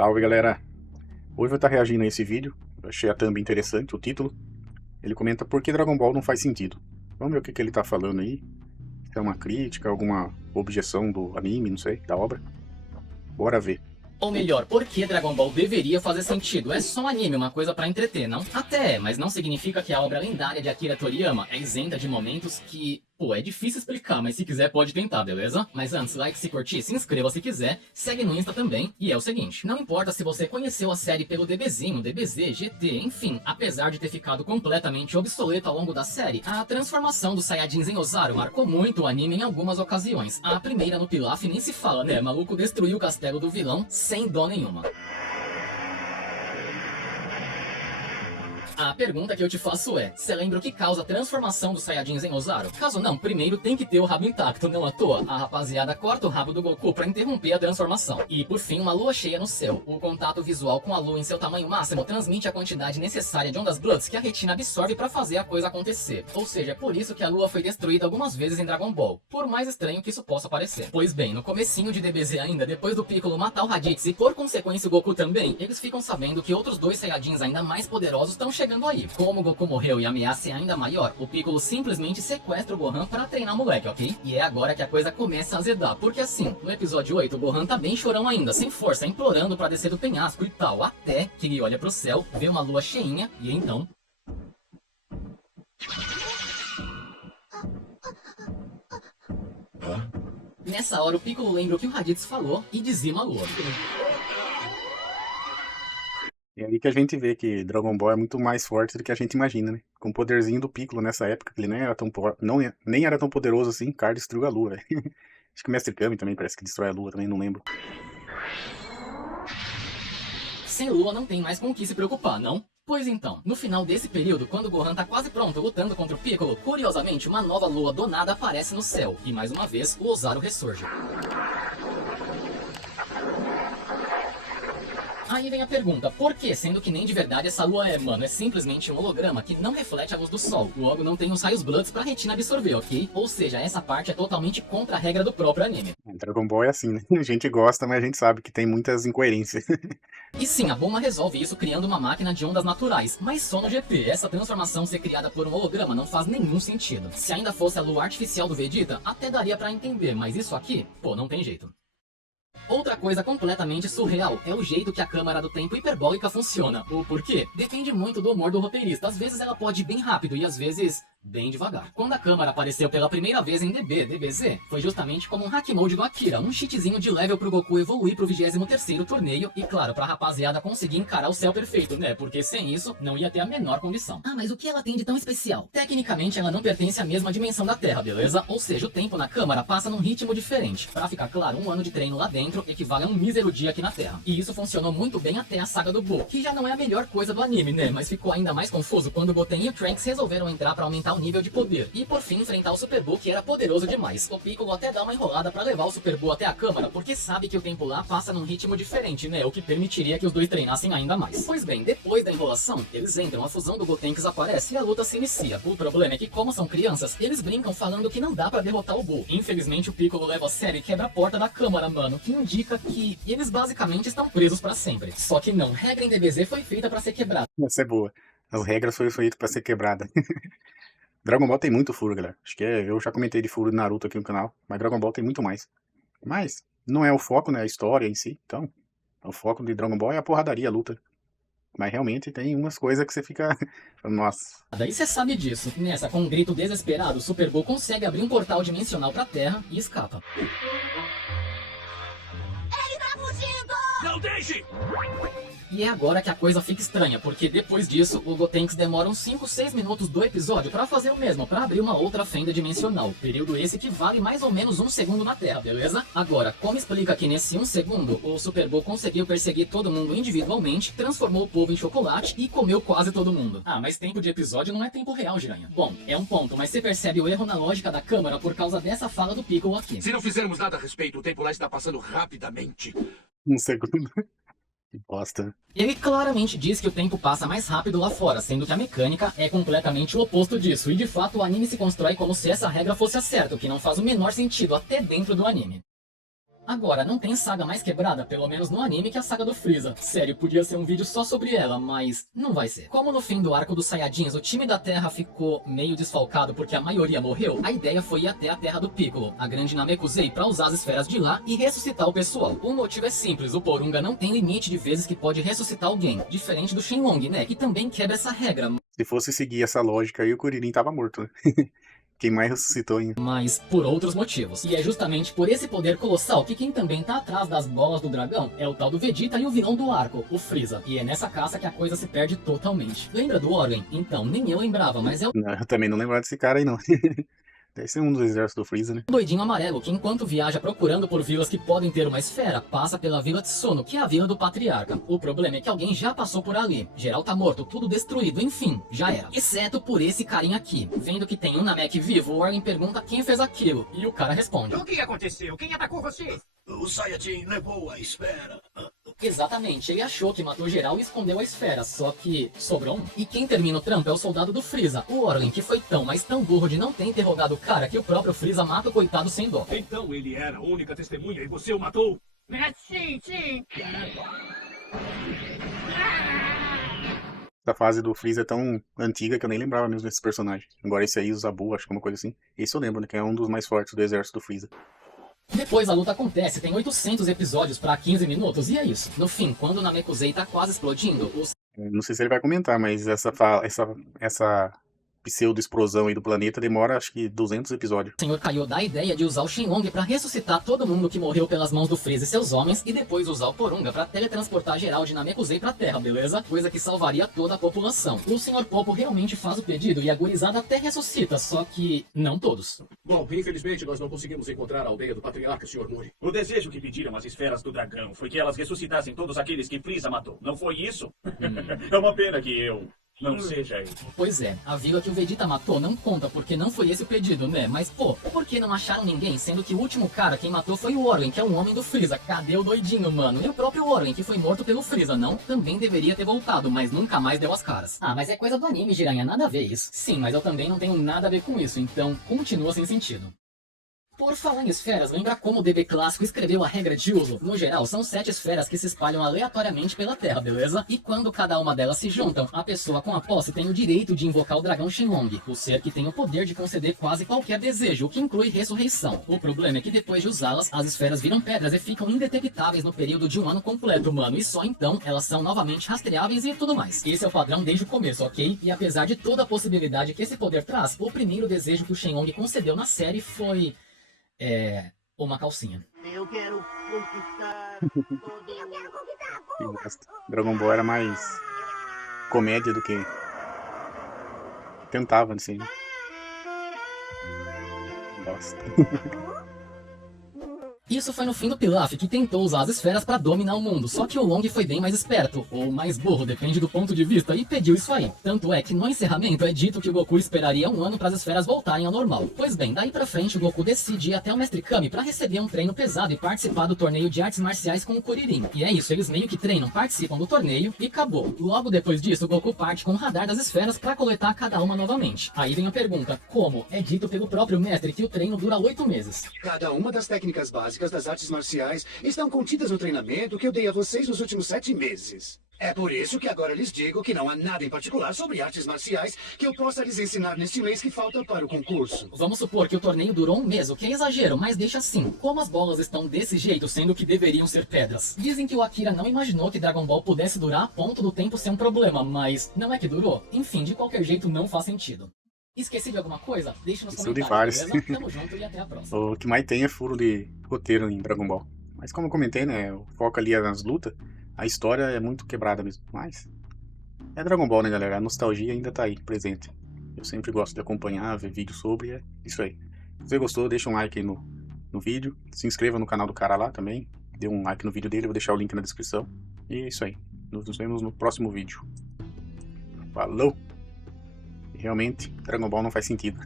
Salve, galera! Hoje eu vou estar reagindo a esse vídeo. Eu achei a thumb interessante, o título. Ele comenta por que Dragon Ball não faz sentido. Vamos ver o que ele tá falando aí. Se é uma crítica, alguma objeção do anime, não sei, da obra. Bora ver. Ou melhor, por que Dragon Ball deveria fazer sentido? É só um anime, uma coisa pra entreter, não? Até é, mas não significa que a obra lendária de Akira Toriyama é isenta de momentos que... Pô, é difícil explicar, mas se quiser pode tentar, beleza? Mas antes, like se curtir, se inscreva se quiser, segue no Insta também, e é o seguinte, não importa se você conheceu a série pelo DBzinho, DBZ, GT, enfim, apesar de ter ficado completamente obsoleto ao longo da série, a transformação dos Saiyajins em Ozaru marcou muito o anime em algumas ocasiões. A primeira no Pilaf nem se fala, né? Maluco destruiu o castelo do vilão sem dó nenhuma. A pergunta que eu te faço é, você lembra o que causa a transformação dos Saiyajins em Ozaru? Caso não, primeiro tem que ter o rabo intacto, não à toa. A rapaziada corta o rabo do Goku pra interromper a transformação. E por fim, uma lua cheia no céu. O contato visual com a lua em seu tamanho máximo transmite a quantidade necessária de ondas Bloods que a retina absorve pra fazer a coisa acontecer. Ou seja, é por isso que a lua foi destruída algumas vezes em Dragon Ball, por mais estranho que isso possa parecer. Pois bem, no comecinho de DBZ ainda, depois do Piccolo matar o Raditz e por consequência o Goku também, eles ficam sabendo que outros dois Saiyajins ainda mais poderosos estão chegando aí. Como o Goku morreu e a ameaça é ainda maior, o Piccolo simplesmente sequestra o Gohan pra treinar o moleque, ok? E é agora que a coisa começa a azedar, porque assim, no episódio 8 o Gohan tá bem chorão ainda, sem força, implorando pra descer do penhasco e tal, até que ele olha pro céu, vê uma lua cheinha e então... Nessa hora o Piccolo lembra o que o Raditz falou e dizima a lua. É aí que a gente vê que Dragon Ball é muito mais forte do que a gente imagina, né? Com o poderzinho do Piccolo nessa época, que ele nem era tão, nem era tão poderoso assim, o cara destruiu a lua, velho. Acho que o Mestre Kami também parece que destrói a lua também, não lembro. Sem lua não tem mais com o que se preocupar, não? Pois então, no final desse período, quando o Gohan tá quase pronto lutando contra o Piccolo, curiosamente uma nova lua do nada aparece no céu, e mais uma vez o Ozaru ressurge. Aí vem a pergunta, por que, sendo que nem de verdade essa lua é, mano, é simplesmente um holograma que não reflete a luz do sol, logo não tem os raios Bloods pra retina absorver, ok? Ou seja, essa parte é totalmente contra a regra do próprio anime. Dragon Ball é assim, né? A gente gosta, mas a gente sabe que tem muitas incoerências. E sim, a Bulma resolve isso criando uma máquina de ondas naturais, mas só no GT. Essa transformação ser criada por um holograma não faz nenhum sentido. Se ainda fosse a lua artificial do Vegeta, até daria pra entender, mas isso aqui, pô, não tem jeito. Outra coisa completamente surreal é o jeito que a câmara do tempo hiperbólica funciona. O porquê? Depende muito do humor do roteirista. Às vezes ela pode ir bem rápido e às vezes bem devagar. Quando a câmera apareceu pela primeira vez em DBZ, foi justamente como um hack mode do Akira, um cheatzinho de level pro Goku evoluir pro 23º torneio e claro, pra rapaziada conseguir encarar o céu perfeito, né? Porque sem isso, não ia ter a menor condição. Ah, mas o que ela tem de tão especial? Tecnicamente ela não pertence à mesma dimensão da Terra, beleza? Ou seja, o tempo na câmara passa num ritmo diferente. Pra ficar claro, um ano de treino lá dentro equivale a um mísero dia aqui na Terra. E isso funcionou muito bem até a saga do Buu, que já não é a melhor coisa do anime, né? Mas ficou ainda mais confuso quando o Goten e o Trunks resolveram entrar pra aumentar o nível de poder. E por fim enfrentar o Super Buu, que era poderoso demais. O Piccolo até dá uma enrolada pra levar o Super Buu até a câmara, porque sabe que o tempo lá passa num ritmo diferente, né? O que permitiria que os dois treinassem ainda mais. Pois bem, depois da enrolação, eles entram, a fusão do Gotenks aparece e a luta se inicia. O problema é que, como são crianças, eles brincam falando que não dá pra derrotar o Buu. Infelizmente o Piccolo leva a sério e quebra a porta da câmara, mano, que indica que eles basicamente estão presos pra sempre. Só que não, regra em DBZ foi feita pra ser quebrada. Essa é boa. As regras foram feitas pra ser quebrada. Dragon Ball tem muito furo, galera. Acho que eu já comentei de furo de Naruto aqui no canal, mas Dragon Ball tem muito mais. Mas não é o foco, né? A história em si. Então, o foco de Dragon Ball é a porradaria, a luta. Mas realmente tem umas coisas que você fica... Nossa. Daí você sabe disso. Nessa, com um grito desesperado, o Super Buu consegue abrir um portal dimensional pra Terra e escapa. Ele tá fugindo! Não deixe! E é agora que a coisa fica estranha, porque depois disso, o Gotenks demora uns 5, 6 minutos do episódio pra fazer o mesmo, pra abrir uma outra fenda dimensional. Período esse que vale mais ou menos 1 segundo na Terra, beleza? Agora, como explica que nesse 1 segundo, o Super Buu conseguiu perseguir todo mundo individualmente, transformou o povo em chocolate e comeu quase todo mundo. Ah, mas tempo de episódio não é tempo real, Jiranha. Bom, é um ponto, mas você percebe o erro na lógica da câmera por causa dessa fala do Piccolo aqui. Se não fizermos nada a respeito, o tempo lá está passando rapidamente. 1 segundo. Que bosta. Ele claramente diz que o tempo passa mais rápido lá fora, sendo que a mecânica é completamente o oposto disso, e de fato o anime se constrói como se essa regra fosse a certa, o que não faz o menor sentido até dentro do anime. Agora, não tem saga mais quebrada, pelo menos no anime, que a saga do Freeza. Sério, podia ser um vídeo só sobre ela, mas não vai ser. Como no fim do arco dos Saiyajins o time da Terra ficou meio desfalcado porque a maioria morreu, a ideia foi ir até a Terra do Piccolo, a grande Namekusei, pra usar as esferas de lá e ressuscitar o pessoal. O motivo é simples, o Porunga não tem limite de vezes que pode ressuscitar alguém, diferente do Shenlong, né, que também quebra essa regra. Se fosse seguir essa lógica aí, o Kuririn tava morto, né? Quem mais ressuscitou ainda. Mas por outros motivos. E é justamente por esse poder colossal que quem também tá atrás das bolas do dragão é o tal do Vegeta e o vilão do arco, o Freeza. E é nessa caça que a coisa se perde totalmente. Lembra do Orgen? Então, nem eu lembrava, mas é o Não, eu também não lembrava desse cara aí, não. Deve ser um dos exércitos do Freeza, né? doidinho amarelo que, enquanto viaja procurando por vilas que podem ter uma esfera, passa pela vila Tsono, que é a vila do patriarca. O problema é que alguém já passou por ali. Geral tá morto, tudo destruído, enfim, já era. Exceto por esse carinha aqui. Vendo que tem um Namek vivo, o Orgen pergunta quem fez aquilo, e o cara responde: O que aconteceu? Quem atacou você? O Saiyajin levou a esfera. exatamente, ele achou que matou geral e escondeu a esfera, só que sobrou um. E quem termina o trampo é o soldado do Freeza, o Orgen, que foi tão, mas tão burro de não ter interrogado o cara que o próprio Freeza mata o coitado sem dó. Então ele era a única testemunha e você o matou? Sim, sim. Essa fase do Freeza é tão antiga que eu nem lembrava mesmo desse personagem. Agora esse aí, o Zabu, acho que é uma coisa assim. Esse eu lembro, né? Que é um dos mais fortes do exército do Freeza. Depois a luta acontece, tem 800 episódios pra 15 minutos e é isso. No fim, quando o Namekusei tá quase explodindo, os Não sei se ele vai comentar, mas essa pseudo-explosão aí do planeta demora acho que 200 episódios. Sr. Kaiô dá a ideia de usar o Shenlong pra ressuscitar todo mundo que morreu pelas mãos do Freeza e seus homens, e depois usar o Porunga pra teletransportar geral de Namekusei pra Terra, beleza? Coisa que salvaria toda a população. O Sr. Popo realmente faz o pedido e a gurizada até ressuscita, só que não todos. Bom, infelizmente nós não conseguimos encontrar a aldeia do patriarca, Sr. Mori. O desejo que pediram as esferas do dragão foi que elas ressuscitassem todos aqueles que Freeza matou. Não foi isso? É uma pena que eu não seja ele. Pois é, a vila que o Vegeta matou não conta porque não foi esse o pedido, né? Mas pô, por que não acharam ninguém, sendo que o último cara quem matou foi o Orgen, que é um homem do Freeza? Cadê o doidinho, mano? E o próprio Orgen, que foi morto pelo Freeza, não? Também deveria ter voltado, mas nunca mais deu as caras. Ah, mas é coisa do anime, Jiranha, nada a ver isso. Sim, mas eu também não tenho nada a ver com isso, então continua sem sentido. Por falar em esferas, lembra como o DB Clássico escreveu a regra de uso? No geral, são 7 esferas que se espalham aleatoriamente pela Terra, beleza? E quando cada uma delas se juntam, a pessoa com a posse tem o direito de invocar o dragão Shenlong, o ser que tem o poder de conceder quase qualquer desejo, o que inclui ressurreição. O problema é que depois de usá-las, as esferas viram pedras e ficam indetectáveis no período de um ano completo, mano, e só então elas são novamente rastreáveis e tudo mais. Esse é o padrão desde o começo, ok? E apesar de toda a possibilidade que esse poder traz, o primeiro desejo que o Shenlong concedeu na série foi... uma calcinha. Eu quero conquistar todo. Eu quero conquistar. Que bosta. Dragon Ball era mais comédia do que tentava, assim. Bosta. Isso foi no fim do Pilaf, que tentou usar as esferas pra dominar o mundo, só que o Long foi bem mais esperto, ou mais burro, depende do ponto de vista, e pediu isso aí. Tanto é que no encerramento é dito que o Goku esperaria um ano para as esferas voltarem ao normal. Pois bem, daí pra frente o Goku decide ir até o Mestre Kami pra receber um treino pesado e participar do torneio de artes marciais com o Kuririn. E é isso, eles meio que treinam, participam do torneio e acabou. Logo depois disso, o Goku parte com o radar das esferas pra coletar cada uma novamente. Aí vem a pergunta, como? É dito pelo próprio mestre que o treino dura 8 meses. Cada uma das técnicas básicas das artes marciais estão contidas no treinamento que eu dei a vocês nos últimos 7 meses. É por isso que agora lhes digo que não há nada em particular sobre artes marciais que eu possa lhes ensinar neste mês que falta para o concurso. Vamos supor que o torneio durou um mês, o que é exagero, mas deixa assim. Como as bolas estão desse jeito, sendo que deveriam ser pedras? Dizem que o Akira não imaginou que Dragon Ball pudesse durar a ponto do tempo ser um problema, mas não é que durou? Enfim, de qualquer jeito não faz sentido. Esqueci de alguma coisa? Deixe nos Esqueceu de comentários, vários. beleza? Tamo junto e até a próxima. O que mais tem é furo de roteiro em Dragon Ball. Mas como eu comentei, né? O foco ali é nas lutas. A história é muito quebrada mesmo. Mas é Dragon Ball, né, galera? A nostalgia ainda tá aí, presente. Eu sempre gosto de acompanhar, ver vídeos sobre. É isso aí. Se você gostou, deixa um like aí no vídeo. Se inscreva no canal do cara lá também. Dê um like no vídeo dele, eu vou deixar o link na descrição. E é isso aí. Nos vemos no próximo vídeo. Falou! Realmente, Dragon Ball não faz sentido.